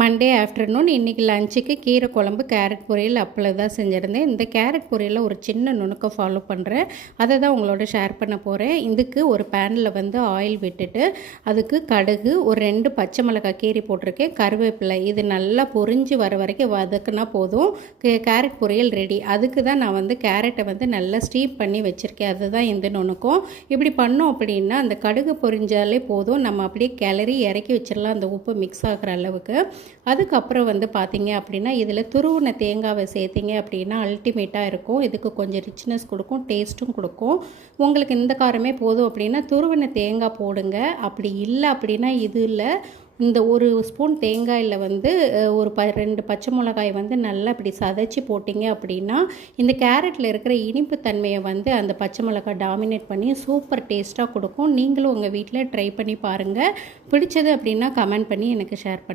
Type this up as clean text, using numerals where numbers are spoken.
Monday afternoon இன்றைக்கி லஞ்சுக்கு கீரை குழம்பு, கேரட் பொரியல், அப்பளம் தான் செஞ்சுருந்தேன். இந்த கேரட் பொரியலில் ஒரு சின்ன நுணுக்கம் ஃபாலோ பண்ணுறேன். அதை தான் உங்களோட ஷேர் பண்ண போகிறேன். இதுக்கு ஒரு பேனில் வந்து ஆயில் விட்டுட்டு அதுக்கு கடுகு, ஒரு 2 பச்சை மிளகாய் கீரி போட்டிருக்கேன், கருவேப்பிலை, இது நல்லா பொரிஞ்சு வர வரைக்கும் வதக்குனா போதும், கேரட் பொரியல் ரெடி. அதுக்கு தான் நான் வந்து கேரட்டை வந்து நல்லா ஸ்டீம் பண்ணி வச்சுருக்கேன். அதுதான் இந்த நுணுக்கம். இப்படி பண்ணோம் அப்படின்னா அந்த கடுகு பொரிஞ்சாலே போதும், நம்ம அப்படியே கிளறி இறக்கி வச்சிடலாம் அந்த உப்பு மிக்ஸ் ஆகிற அளவுக்கு. அதுக்கப்புறம் வந்து பார்த்திங்க அப்படின்னா இதில் துருவின தேங்காவை சேர்த்திங்க அப்படின்னா அல்டிமேட்டாக இருக்கும். இதுக்கு கொஞ்சம் ரிச்னஸ் கொடுக்கும், டேஸ்ட்டும் கொடுக்கும். உங்களுக்கு இந்த காரமே போதும் அப்படின்னா துருவின தேங்காய் போடுங்க. அப்படி இல்லை அப்படின்னா இதில் இந்த ஒரு ஸ்பூன் தேங்காயில் வந்து ஒரு 2 பச்சை மிளகாய் வந்து நல்லா இப்படி சதைச்சி போட்டிங்க அப்படின்னா இந்த கேரட்டில் இருக்கிற இனிப்பு தன்மையை வந்து அந்த பச்சை மிளகாய் டாமினேட் பண்ணி சூப்பர் டேஸ்ட்டாக கொடுக்கும். நீங்களும் உங்கள் வீட்டில் ட்ரை பண்ணி பாருங்கள். பிடிச்சது அப்படின்னா கமெண்ட் பண்ணி எனக்கு ஷேர் பண்ணுங்கள்.